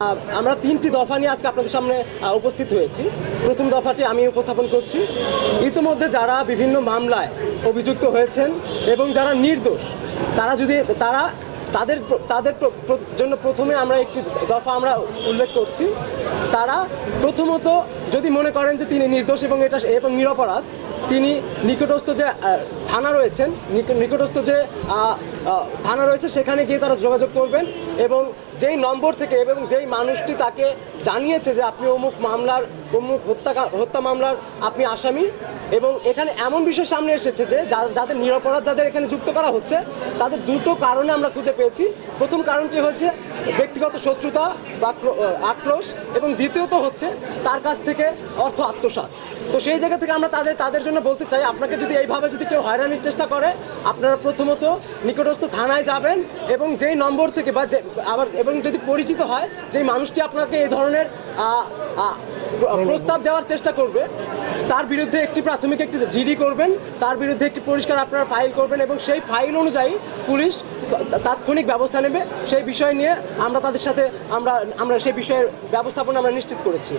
আমরা তিনটি দফা নিয়ে আজকে আপনাদের সামনে উপস্থিত হয়েছি। প্রথম দফাটি আমি উপস্থাপন করছি। ইতিমধ্যে যারা বিভিন্ন মামলায় অভিযুক্ত হয়েছেন এবং যারা নির্দোষ, তাদের জন্য প্রথমে আমরা একটি দফা আমরা উল্লেখ করছি। তারা প্রথমত যদি মনে করেন যে তিনি নির্দোষ এবং নিরপরাধ, তিনি নিকটস্থ যে থানা রয়েছেন থানা রয়েছে সেখানে গিয়ে তারা যোগাযোগ করবেন এবং যেই নম্বর থেকে এবং যেই মানুষটি তাকে জানিয়েছে যে আপনি অমুক হত্যা মামলার আপনি আসামি, এবং এখানে এমন বিষয় সামনে এসেছে যে যাদের নিরপরাধ যাদের এখানে যুক্ত করা হচ্ছে তাদের দুটো কারণে আমরা খুঁজে পেয়েছি। প্রথম কারণটি হচ্ছে ব্যক্তিগত শত্রুতা বা আক্রোশ, এবং দ্বিতীয়ত হচ্ছে তার কাছ থেকে অর্থ আত্মসাৎ। তো সেই জায়গা থেকে আমরা তাদের জন্য বলতে চাই, আপনাকে যদি এইভাবে যদি কেউ হয়রানির চেষ্টা করে, আপনারা প্রথমত নিকটস্থ থানায় যাবেন এবং যেই নম্বর থেকে এবং যদি পরিচিত হয় যেই মানুষটি আপনাকে এই ধরনের প্রস্তাব দেওয়ার চেষ্টা করবে, তার বিরুদ্ধে প্রাথমিক একটি জিডি করবেন, তার বিরুদ্ধে একটি পরিষ্কার আপনারা ফাইল করবেন এবং সেই ফাইল অনুযায়ী পুলিশ তাৎক্ষণিক ব্যবস্থা নেবে। সেই বিষয় নিয়ে আমরা তাদের সাথে আমরা সেই বিষয়ের ব্যবস্থাপনা আমরা নিশ্চিত করেছি।